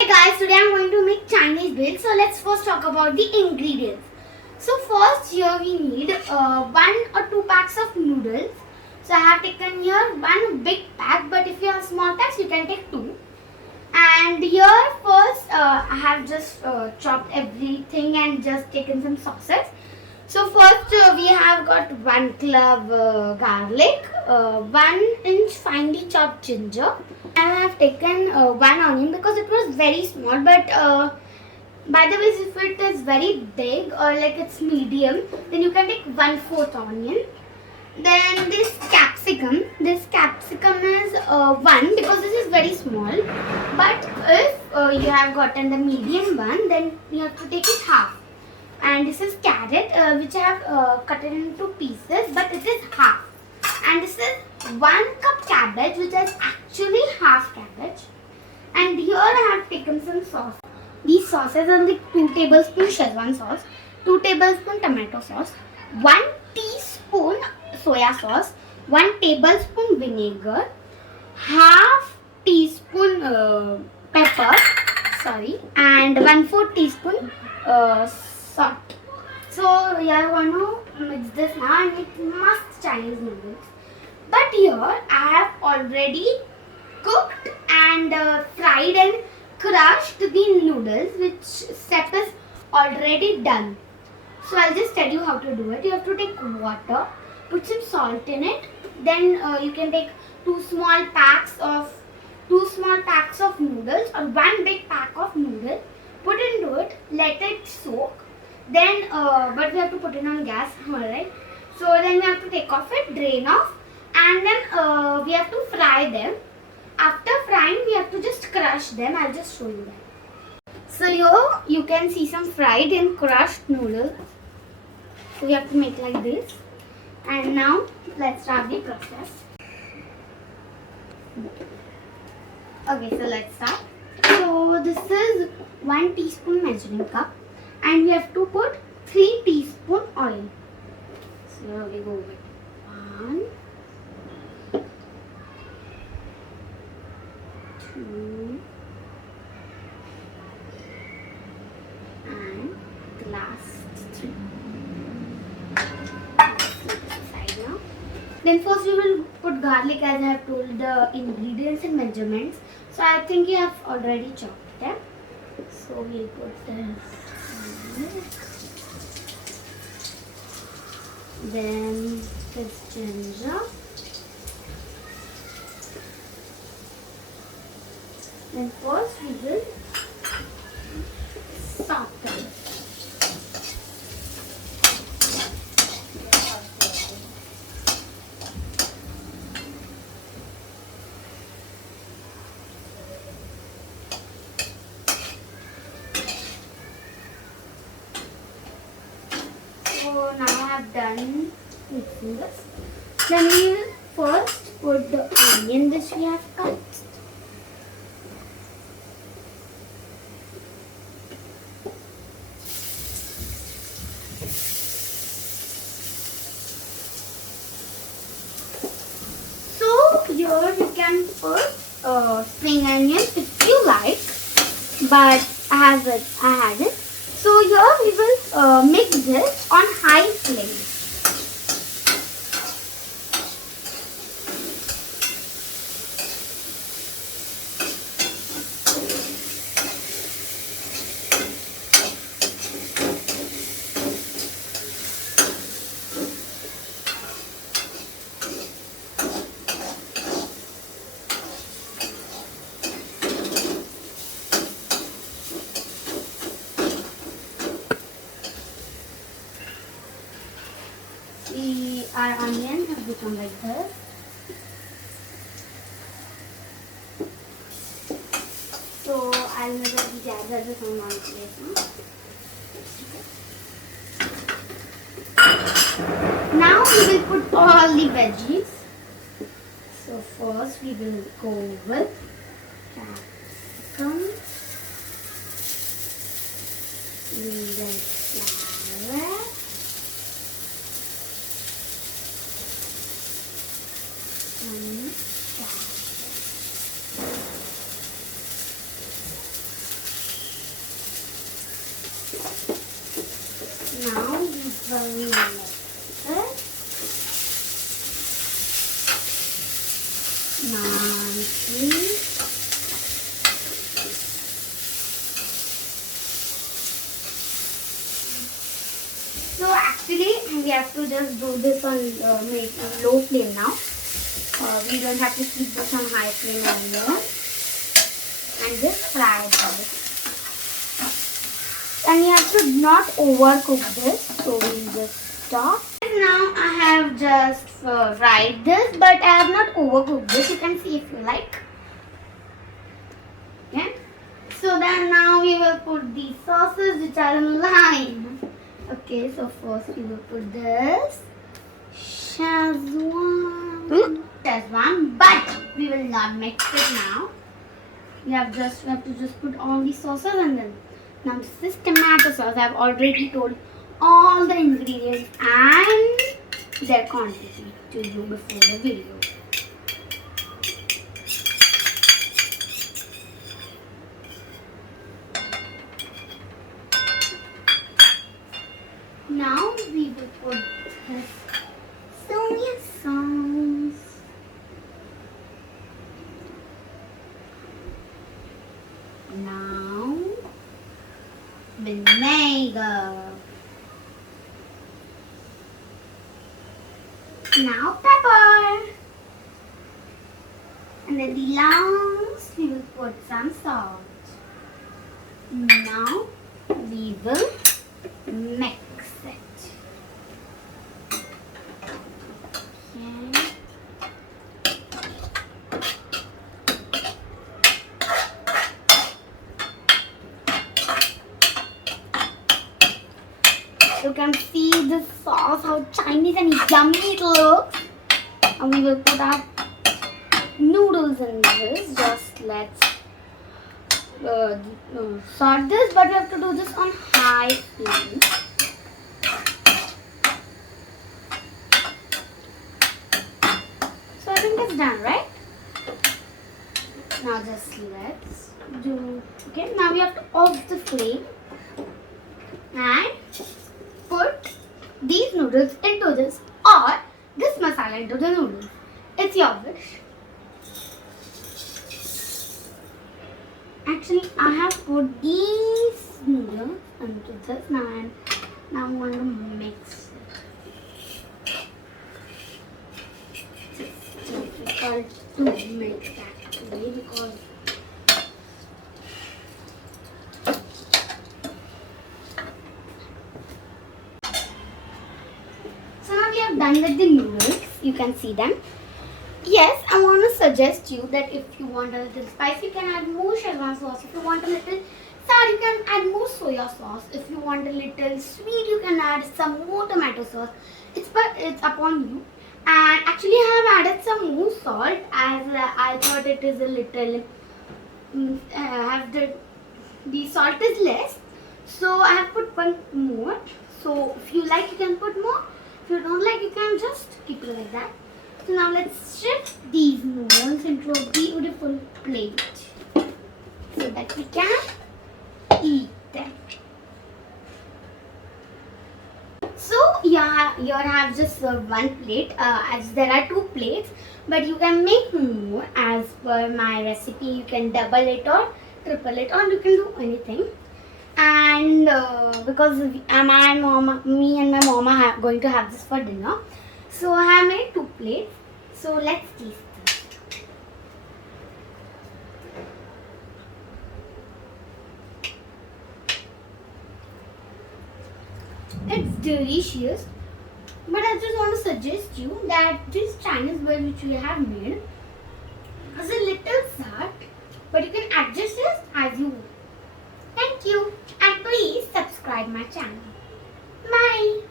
Hey guys, today I'm going to make Chinese bhel. So let's first talk about the ingredients. So first here we need 1 or 2 packs of noodles. So I have taken here one big pack, but if you have small packs you can take two. And here first I have just chopped everything and just taken some sauces. So first we have got 1 clove garlic, 1 inch finely chopped ginger. I have taken 1 onion because it was very small. But by the way, if it is very big or like it's medium, then you can take 1/4 onion. Then this capsicum is 1 because this is very small. But if you have gotten the medium one, then you have to take it half. And this is carrot which I have cut it into pieces, but it is half. And this is 1 cup cabbage, which is actually half cabbage. And here I have taken some sauce. These sauces are the 2 tablespoon Szechuan sauce, 2 tablespoon tomato sauce, 1 teaspoon soya sauce, 1 tablespoon vinegar, half teaspoon pepper, and 1/4 teaspoon salt. So yeah, I want to mix this now and make must Chinese noodles. But here I have already cooked and fried and crushed the noodles, which step is already done. So I'll just tell you how to do it. You have to take water, put some salt in it. Then you can take two small packs of noodles or 1 big pack of noodles. Put into it, let it soak. Then, but we have to put it on gas, alright. So then we have to take off it, drain off, and then we have to fry them. After frying, we have to just crush them. I'll just show you that. So here you can see some fried and crushed noodles. So we have to make like this. And now let's start the process. Okay, so let's start. So this is 1 teaspoon measuring cup. And we have to put 3 teaspoon oil. So here we go with 1, 2, and the last 3. Aside now. Then first we will put garlic, as I have told the ingredients and measurements. So I think you have already chopped them. So we'll put this. Then this ginger. Then first we will saute. So now I have done mixing this. Then we will first put the onion which we have cut. So here you can put spring onion if you like, but I had it. So here we will mix this on high flame. Our onion has become like this. So I'll never gather this on one place. Now we will put all the veggies. So first we will go with capsicum, then flour, nicely. So actually we have to just do this on low flame now. We don't have to keep this on high flame anymore. And just fry this. And you have to not overcook this, so we'll just stop. Now I have just fried this, but I have not overcooked this. You can see if you like. Okay. So then now we will put the sauces which are in line. Okay, so first we will put this Szechuan, but we will not mix it now. We have to just put all the sauces and then now this is tomato sauce. I have already told all the ingredients and their quantity to you before the video. Now we will put this soya sauce. Now vinegar. Now pepper. And then the last we will put some salt. Now we will mix it. Okay. You can see the sauce, how Chinese and yummy it looks. And we will put our noodles in this. Just let's sort this, but we have to do this on high flame. So I think it's done, right? Now just let's do. Okay, now we have to off the flame and put these noodles into this or this masala into the noodles. It's your wish. Actually, I have put these noodles into this now and now I'm going to mix it. It's difficult to mix actually because so now we have done with the noodles. You can see them. Yes, I want to suggest you that if you want a little spice, you can add more Szechuan sauce. If you want a little sour, you can add more soya sauce. If you want a little sweet, you can add some more tomato sauce. It's upon you. And actually, I have added some more salt as I thought it is a little. The salt is less, so I have put one more. So if you like, you can put more. If you don't like, you can just keep it like that. So now let's shift these noodles into a beautiful plate so that we can eat them. So you have just one plate as there are two plates, but you can make more as per my recipe. You can double it or triple it or you can do anything. And because me and my mom are going to have this for dinner, so I have made two plates. So let's taste this. It's delicious, but I just want to suggest you that this Chinese bird which we have made is a little sour, but you can adjust this as you want. Thank you, and please subscribe my channel. Bye.